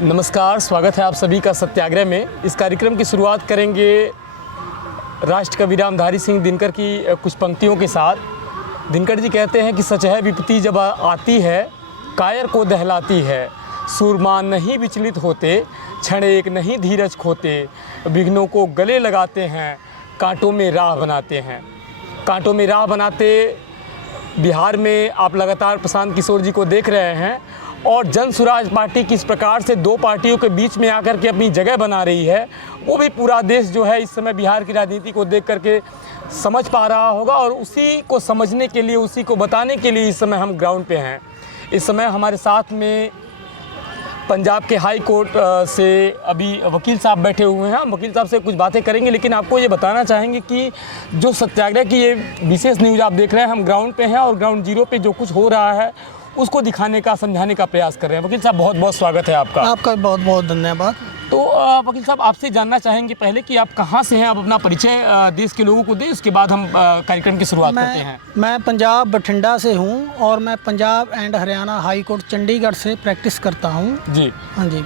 नमस्कार, स्वागत है आप सभी का सत्याग्रह में। इस कार्यक्रम की शुरुआत करेंगे राष्ट्र कवि रामधारी सिंह दिनकर की कुछ पंक्तियों के साथ। दिनकर जी कहते हैं कि सच है विपत्ति जब आती है कायर को दहलाती है, सूरमान नहीं विचलित होते, क्षण एक नहीं धीरज खोते, विघ्नों को गले लगाते हैं, कांटों में राह बनाते हैं। कांटों में राह बनाते बिहार में आप लगातार प्रशांत किशोर जी को देख रहे हैं और जन स्वराज पार्टी किस प्रकार से दो पार्टियों के बीच में आकर के अपनी जगह बना रही है, वो भी पूरा देश जो है इस समय बिहार की राजनीति को देख करके समझ पा रहा होगा। और उसी को समझने के लिए, उसी को बताने के लिए इस समय हम ग्राउंड पे हैं। इस समय हमारे साथ में पंजाब के हाई कोर्ट से अभी वकील साहब बैठे हुए हैं। हम वकील साहब से कुछ बातें करेंगे, लेकिन आपको ये बताना चाहेंगे कि जो सत्याग्रह की ये विशेष न्यूज़ आप देख रहे हैं, हम ग्राउंड पे हैं और ग्राउंड जीरो पे जो कुछ हो रहा है उसको दिखाने का, समझाने का प्रयास कर रहे हैं। वकील साहब बहुत बहुत स्वागत है आपका। आपका बहुत बहुत धन्यवाद। तो वकील साहब आपसे जानना चाहेंगे पहले कि आप कहाँ से हैं, आप अपना परिचय देश के लोगों को दें, उसके बाद हम कार्यक्रम की शुरुआत करते हैं। मैं पंजाब बठिंडा से हूँ और मैं Punjab and Haryana high court Chandigarh से प्रैक्टिस करता हूँ। जी हाँ जी।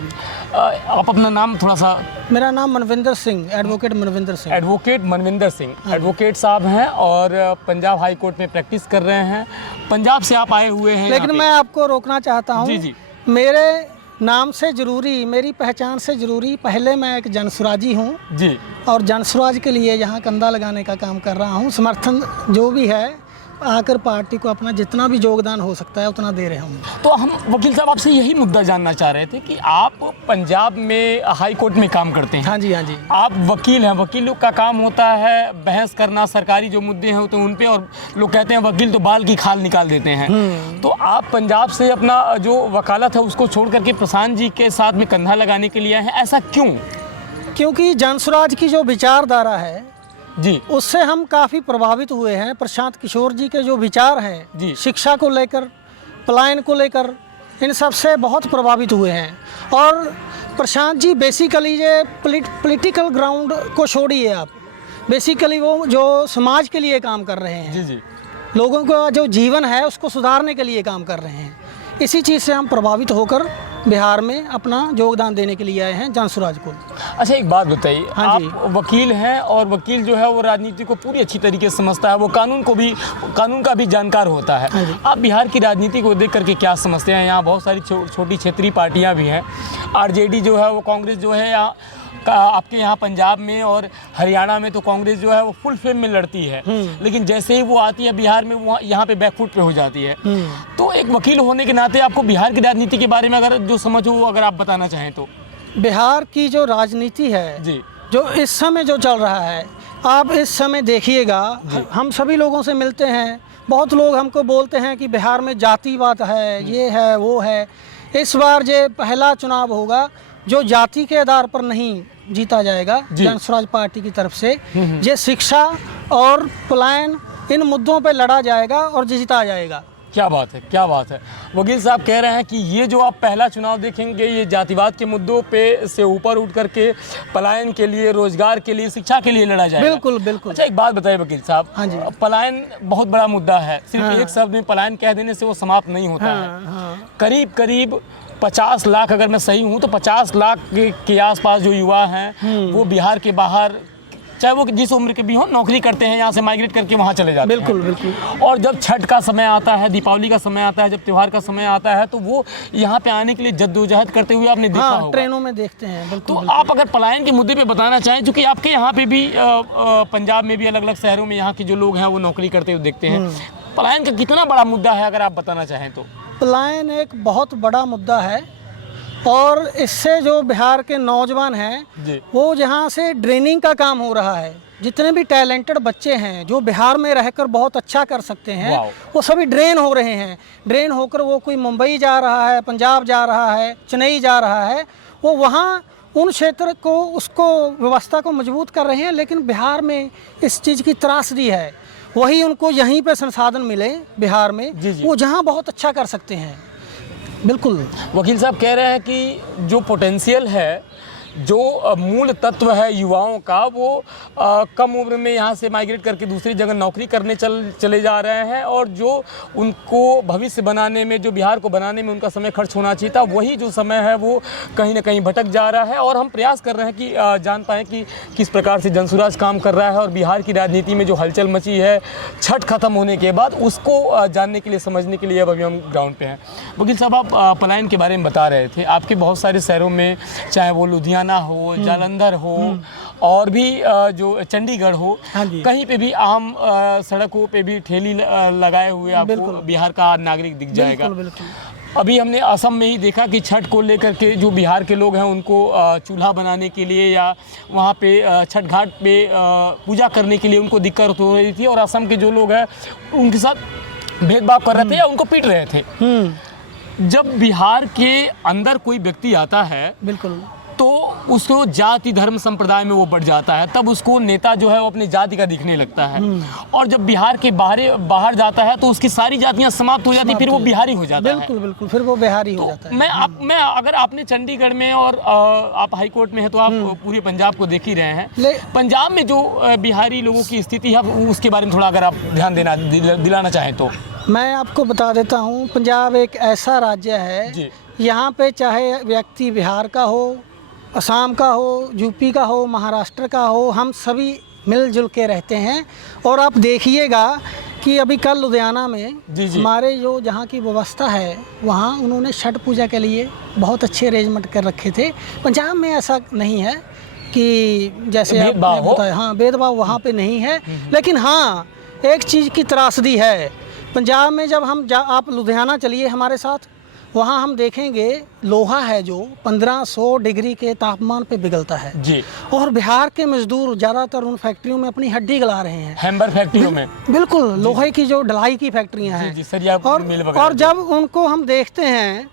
आप अपना नाम थोड़ा सा। मेरा नाम Manvinder Singh, advocate Manvinder Singh. Advocate Manvinder Singh advocate साहब हैं और पंजाब हाई कोर्ट में प्रैक्टिस कर रहे हैं। पंजाब से आप आए हुए हैं। लेकिन मैं आपको रोकना चाहता हूँ। जी जी। मेरे नाम से ज़रूरी, मेरी पहचान से ज़रूरी, पहले मैं एक जनसुराजी हूँ जी, और जनसुराज के लिए यहाँ कंधा लगाने का काम कर रहा हूँ। समर्थन जो भी है आकर पार्टी को अपना जितना भी योगदान हो सकता है उतना दे रहे हूँ। तो हम वकील साहब आपसे यही मुद्दा जानना चाह रहे थे कि आप पंजाब में हाई कोर्ट में काम करते हैं। हाँ जी, हाँ जी। आप वकील हैं, वकीलों का काम होता है बहस करना, सरकारी जो मुद्दे हैं होते हैं उन पे, और लोग कहते हैं वकील तो बाल की खाल निकाल देते हैं। तो आप पंजाब से अपना जो वकालत है उसको छोड़ करके प्रशांत जी के साथ में कंधा लगाने के लिए आए हैं, ऐसा क्यों? क्योंकि जनसुराज की जो विचारधारा है जी, उससे हम काफ़ी प्रभावित हुए हैं। प्रशांत किशोर जी के जो विचार हैं जी, शिक्षा को लेकर, पलायन को लेकर, इन सब से बहुत प्रभावित हुए हैं। और प्रशांत जी बेसिकली ये पॉलिटिकल ग्राउंड को छोड़िए आप, बेसिकली वो जो समाज के लिए काम कर रहे हैं, जी जी, लोगों का जो जीवन है उसको सुधारने के लिए काम कर रहे हैं। इसी चीज़ से हम प्रभावित होकर बिहार में अपना योगदान देने के लिए आए हैं जनसुराज को। अच्छा एक बात बताइए, हाँ जी। आप वकील हैं और वकील जो है वो राजनीति को पूरी अच्छी तरीके से समझता है, वो कानून का भी जानकार होता है। हाँ जी। आप बिहार की राजनीति को देख करके क्या समझते हैं? यहाँ बहुत सारी छोटी क्षेत्रीय पार्टियाँ भी हैं। आरजेडी जो है वो, कांग्रेस जो है यहाँ आपके यहाँ पंजाब में और हरियाणा में तो कांग्रेस जो है वो फुल फेम में लड़ती है, लेकिन जैसे ही वो आती है बिहार में वो यहाँ पे बैकफुट पे हो जाती है। तो एक वकील होने के नाते आपको बिहार की राजनीति के बारे में अगर जो समझ हो, अगर आप बताना चाहें तो। बिहार की जो राजनीति है जी, जो इस समय जो चल रहा है, आप इस समय देखिएगा, हम सभी लोगों से मिलते हैं, बहुत लोग हमको बोलते हैं कि बिहार में जातिवाद है, ये है वो है। इस बार ये पहला चुनाव होगा जो जाति के आधार पर नहीं जीता जाएगा जनसुराज पार्टी की तरफ से। ये शिक्षा और पलायन, इन मुद्दों पे लड़ा जाएगा और जीता जाएगा। क्या बात है, क्या बात है। वकील साहब कह रहे हैं कि ये जो आप पहला चुनाव देखेंगे ये जातिवाद के मुद्दों पे से ऊपर उठ करके पलायन के लिए, रोजगार के लिए, शिक्षा के लिए लड़ा जाएगा। बिल्कुल बिल्कुल। अच्छा एक बात बताइए वकील साहब। हाँ जी। पलायन बहुत बड़ा मुद्दा है, सिर्फ एक शब्द में पलायन कह देने से वो समाप्त नहीं होता है। करीब करीब 50 लाख, अगर मैं सही हूँ तो 50 लाख के आसपास जो युवा हैं वो बिहार के बाहर, चाहे वो जिस उम्र के भी हों, नौकरी करते हैं, यहाँ से माइग्रेट करके वहाँ चले जाते हैं। बिल्कुल बिल्कुल। और जब छठ का समय आता है, दीपावली का समय आता है, जब त्यौहार का समय आता है, तो वो यहाँ पे आने के लिए जद्दोजहद करते हुए आपने देखा होगा। ट्रेनों में देखते हैं। तो आप अगर पलायन के मुद्दे पे बताना चाहें, क्योंकि आपके यहाँ पे भी पंजाब में भी अलग अलग शहरों में यहाँ के जो लोग हैं वो नौकरी करते हुए देखते हैं, पलायन का कितना बड़ा मुद्दा है अगर आप बताना चाहें तो? पलायन एक बहुत बड़ा मुद्दा है और इससे जो बिहार के नौजवान हैं वो जहाँ से ड्रेनिंग का काम हो रहा है, जितने भी टैलेंटेड बच्चे हैं जो बिहार में रहकर बहुत अच्छा कर सकते हैं, वो सभी ड्रेन हो रहे हैं। ड्रेन होकर वो कोई मुंबई जा रहा है, पंजाब जा रहा है, चेन्नई जा रहा है, वो वहाँ उन क्षेत्र को, उसको व्यवस्था को मजबूत कर रहे हैं। लेकिन बिहार में इस चीज़ की त्रासदी है, वही उनको यहीं पे संसाधन मिले बिहार में, वो जहाँ बहुत अच्छा कर सकते हैं। बिल्कुल। वकील साहब कह रहे हैं कि जो पोटेंशियल है जो मूल तत्व है युवाओं का वो कम उम्र में यहाँ से माइग्रेट करके दूसरी जगह नौकरी करने चले जा रहे हैं, और जो उनको भविष्य बनाने में, जो बिहार को बनाने में उनका समय खर्च होना चाहिए था, वही जो समय है वो कहीं ना कहीं भटक जा रहा है। और हम प्रयास कर रहे हैं कि जान पाएँ कि किस प्रकार से जनसुराज काम कर रहा है, और बिहार की राजनीति में जो हलचल मची है छठ खत्म होने के बाद, उसको जानने के लिए, समझने के लिए अब अभी हम ग्राउंड पे हैं। वकील साहब, आप पलायन के बारे में बता रहे थे। आपके बहुत सारे शहरों में, चाहे वो लुधियाना हो, जालंधर हो, और भी जो चंडीगढ़ हो, कहीं पे भी आम सड़कों पे भी ठेली लगाए हुए आपको बिहार का नागरिक दिख जाएगा। अभी हमने असम में ही देखा कि छठ को लेकर के जो बिहार के लोग हैं उनको चूल्हा बनाने के लिए या वहाँ पे छठ घाट पे पूजा करने के लिए उनको दिक्कत हो रही थी, और असम के जो लोग हैं उनके साथ भेदभाव कर रहे थे या उनको पीट रहे थे। जब बिहार के अंदर कोई व्यक्ति आता है, बिल्कुल, तो उसको जाति धर्म संप्रदाय में वो बढ़ जाता है, तब उसको नेता जो है वो अपनी जाति का दिखने लगता है। और जब बिहार के बाहर जाता है तो उसकी सारी जातियां समाप्त हो जाती, फिर वो बिहारी हो जाता है। बिल्कुल बिल्कुल, फिर वो बिहारी हो जाता है। मैं अगर आपने चंडीगढ़ में और आप हाई कोर्ट में है तो आप पूरे पंजाब को देख ही रहे हैं। पंजाब में जो बिहारी लोगों की स्थिति है उसके बारे में थोड़ा अगर आप ध्यान दिलाना चाहें तो। मैं आपको बता देता हूँ, पंजाब एक ऐसा राज्य है, यहाँ पे चाहे व्यक्ति बिहार का हो, असम का हो, यूपी का हो, महाराष्ट्र का हो, हम सभी मिलजुल के रहते हैं। और आप देखिएगा कि अभी कल लुधियाना में हमारे जो जहाँ की व्यवस्था है, वहाँ उन्होंने छठ पूजा के लिए बहुत अच्छे अरेंजमेंट कर रखे थे। पंजाब में ऐसा नहीं है कि जैसे आपने बताया, हाँ, भेदभाव वहाँ पे नहीं है। लेकिन हाँ, एक चीज़ की त्रासदी है पंजाब में। जब हम आप लुधियाना चलिए हमारे साथ, वहाँ हम देखेंगे लोहा है जो 1500 डिग्री के तापमान पे पिघलता है जी। और बिहार के मजदूर ज़्यादातर उन फैक्ट्रियों में अपनी हड्डी गला रहे हैं, हैम्बर फैक्ट्रियों में। बिल्कुल, लोहे की जो ढलाई की फैक्ट्रियाँ हैं। और जब उनको हम देखते हैं,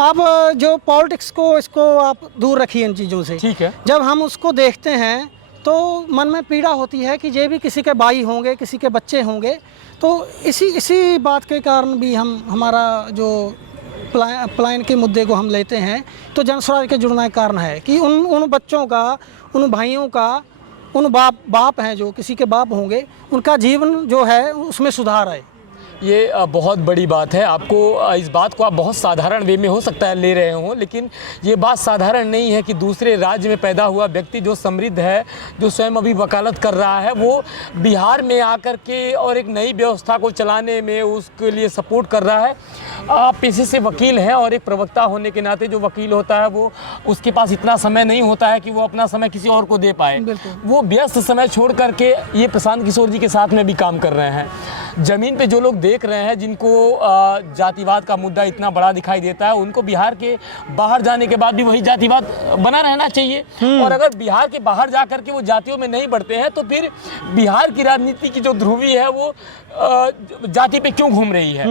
अब जो पॉलिटिक्स को, इसको आप दूर रखिए इन चीज़ों से, ठीक है। जब हम उसको देखते हैं तो मन में पीड़ा होती है कि ये भी किसी के भाई होंगे, किसी के बच्चे होंगे। तो इसी बात के कारण भी हमारा जो पलायन के मुद्दे को हम लेते हैं, तो जनसुराज के जुड़ना का कारण है कि उन बच्चों का, उन भाइयों का, उन बाप हैं जो किसी के बाप होंगे, उनका जीवन जो है उसमें सुधार आए। ये बहुत बड़ी बात है। आपको इस बात को आप बहुत साधारण वे में हो सकता है ले रहे हों, लेकिन ये बात साधारण नहीं है कि दूसरे राज्य में पैदा हुआ व्यक्ति जो समृद्ध है, जो स्वयं अभी वकालत कर रहा है, वो बिहार में आकर के और एक नई व्यवस्था को चलाने में उसके लिए सपोर्ट कर रहा है। आप पेशे से वकील हैं और एक प्रवक्ता होने के नाते जो वकील होता है वो, उसके पास इतना समय नहीं होता है कि वो अपना समय किसी और को दे पाए। वो व्यस्त समय छोड़ करके ये प्रशांत किशोर जी के साथ में भी काम कर रहे हैं। ज़मीन पे जो लोग देख रहे हैं, जिनको जातिवाद का मुद्दा इतना बड़ा दिखाई देता है, उनको बिहार के बाहर जाने के बाद भी वही जातिवाद बना रहना चाहिए। और अगर बिहार के बाहर जा करके वो जातियों में नहीं बढ़ते हैं तो फिर बिहार की राजनीति की जो ध्रुवी है वो जाति पे क्यों घूम रही है?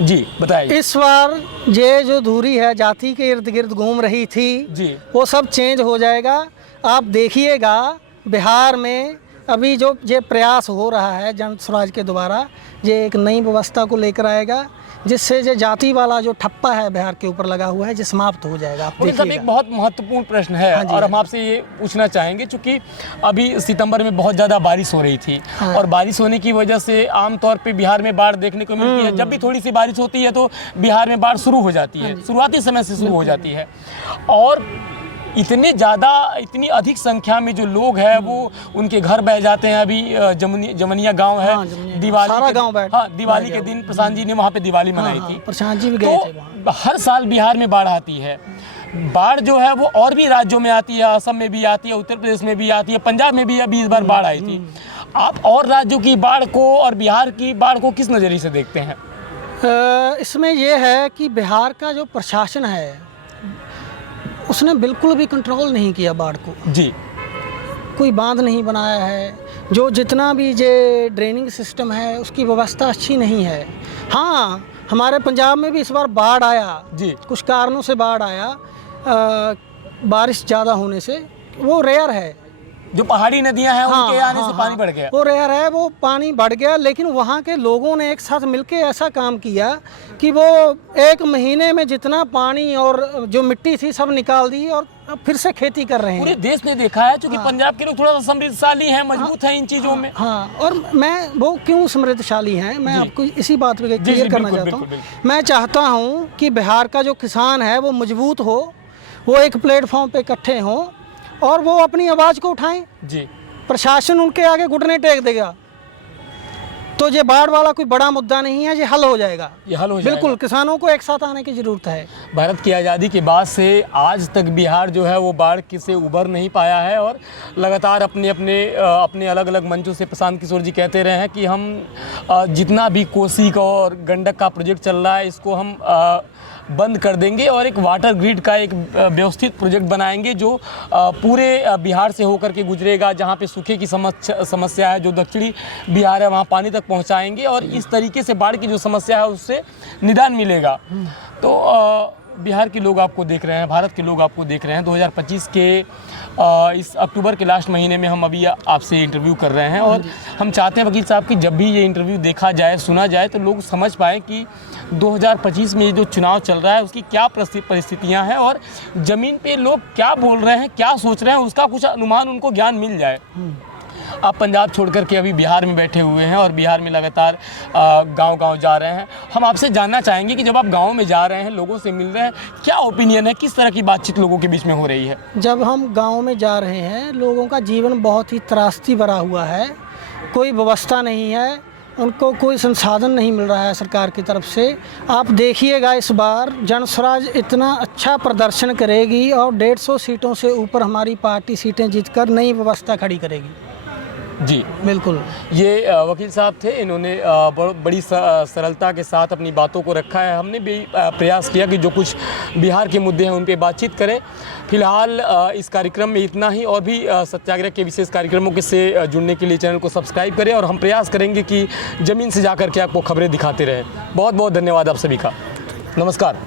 जी बताइए। इस बार ये जो धुरी है जाति के इर्द गिर्द घूम रही थी जी, वो सब चेंज हो जाएगा। आप देखिएगा बिहार में अभी जो ये प्रयास हो रहा है जनसुराज के द्वारा, ये एक नई व्यवस्था को लेकर आएगा, जिससे ये जाति वाला जो ठप्पा है बिहार के ऊपर लगा हुआ है, ये समाप्त हो जाएगा। आप देखिएगा। एक बहुत महत्वपूर्ण प्रश्न है। हाँ और हम आपसे ये पूछना चाहेंगे, चूँकि अभी सितंबर में बहुत ज़्यादा बारिश हो रही थी। हाँ। और बारिश होने की वजह से आमतौर पे बिहार में बाढ़ देखने को मिलती है। जब भी थोड़ी सी बारिश होती है तो बिहार में बाढ़ शुरू हो जाती है, शुरुआती समय से शुरू हो जाती है। और इतनी अधिक संख्या में जो लोग हैं वो उनके घर बह जाते हैं। अभी जमनिया गांव है, दिवाली के दिन प्रशांत जी ने वहाँ पे दिवाली मनाई थी, प्रशांत जी भी गए थे। हर साल बिहार में बाढ़ आती है। बाढ़ जो है वो और भी राज्यों में आती है, असम में भी आती है, उत्तर प्रदेश में भी आती है, पंजाब में भी अभी इस बार बाढ़ आई थी। आप और राज्यों की बाढ़ को और बिहार की बाढ़ को किस नज़रिए से देखते हैं? इसमें यह है कि बिहार का जो प्रशासन है उसने बिल्कुल भी कंट्रोल नहीं किया बाढ़ को जी। कोई बांध नहीं बनाया है, जो जितना भी ये ड्रेनिंग सिस्टम है उसकी व्यवस्था अच्छी नहीं है। हाँ, हमारे पंजाब में भी इस बार बाढ़ आया जी, कुछ कारणों से बाढ़ आया, बारिश ज़्यादा होने से, वो रेयर है, जो पहाड़ी नदियां हैं उनके आने से पानी बढ़ गया। वो रेयर है, वो पानी बढ़ गया, लेकिन वहाँ के लोगों ने एक साथ मिलके ऐसा काम किया कि वो 1 महीने में जितना पानी और जो मिट्टी थी सब निकाल दी और फिर से खेती कर रहे हैं। पूरे देश ने देखा है, क्योंकि पंजाब के लोग थोड़ा सा समृद्धशाली हैं, मजबूत हैं इन चीज़ों में। हाँ, और मैं वो क्यों समृद्धशाली हैं, मैं आपको इसी बात पे क्लियर करना चाहता हूँ। मैं चाहता हूँ कि बिहार का जो किसान है वो मजबूत हो, वो एक प्लेटफॉर्म पे इकट्ठे हों और वो अपनी आवाज़ को उठाएं जी। प्रशासन उनके आगे घुटने टेक देगा तो ये बाढ़ वाला कोई बड़ा मुद्दा नहीं है, ये हल हो जाएगा। ये हल हो जाएगा। बिल्कुल, किसानों को एक साथ आने की ज़रूरत है। भारत की आज़ादी के बाद से आज तक बिहार जो है वो बाढ़ से उभर नहीं पाया है और लगातार अपने अलग अलग मंचों से प्रशांत किशोर जी कहते रहे हैं कि हम जितना भी कोसी का और गंडक का प्रोजेक्ट चल रहा है इसको हम बंद कर देंगे और एक वाटर ग्रिड का एक व्यवस्थित प्रोजेक्ट बनाएंगे जो पूरे बिहार से होकर के गुजरेगा। जहाँ पे सूखे की समस्या है, जो दक्षिणी बिहार है वहाँ पानी तक पहुँचाएंगे और इस तरीके से बाढ़ की जो समस्या है उससे निदान मिलेगा। तो बिहार के लोग आपको देख रहे हैं, भारत के लोग आपको देख रहे हैं। 2025 के इस अक्टूबर के लास्ट महीने में हम अभी आपसे इंटरव्यू कर रहे हैं और हम चाहते हैं वकील साहब कि जब भी ये इंटरव्यू देखा जाए, सुना जाए तो लोग समझ पाएँ कि 2025 में ये जो चुनाव चल रहा है उसकी क्या परिस्थितियाँ हैं और ज़मीन पे लोग क्या बोल रहे हैं, क्या सोच रहे हैं, उसका कुछ अनुमान उनको ज्ञान मिल जाए। आप पंजाब छोड़ कर के अभी बिहार में बैठे हुए हैं और बिहार में लगातार गांव-गांव जा रहे हैं। हम आपसे जानना चाहेंगे कि जब आप गांव में जा रहे हैं, लोगों से मिल रहे हैं, क्या ओपिनियन है, किस तरह की बातचीत लोगों के बीच में हो रही है? जब हम गांव में जा रहे हैं, लोगों का जीवन बहुत ही त्रासदी भरा हुआ है, कोई व्यवस्था नहीं है, उनको कोई संसाधन नहीं मिल रहा है सरकार की तरफ से। आप देखिएगा इस बार जनस्वराज इतना अच्छा प्रदर्शन करेगी और 150 सीटों से ऊपर हमारी पार्टी सीटें जीतकर नई व्यवस्था खड़ी करेगी। जी बिल्कुल। ये वकील साहब थे, इन्होंने बड़ी सरलता के साथ अपनी बातों को रखा है। हमने भी प्रयास किया कि जो कुछ बिहार के मुद्दे हैं उन पे बातचीत करें। फिलहाल इस कार्यक्रम में इतना ही, और भी सत्याग्रह के विशेष कार्यक्रमों के से जुड़ने के लिए चैनल को सब्सक्राइब करें और हम प्रयास करेंगे कि ज़मीन से जाकर के आपको खबरें दिखाते रहें। बहुत बहुत धन्यवाद आप सभी का। नमस्कार।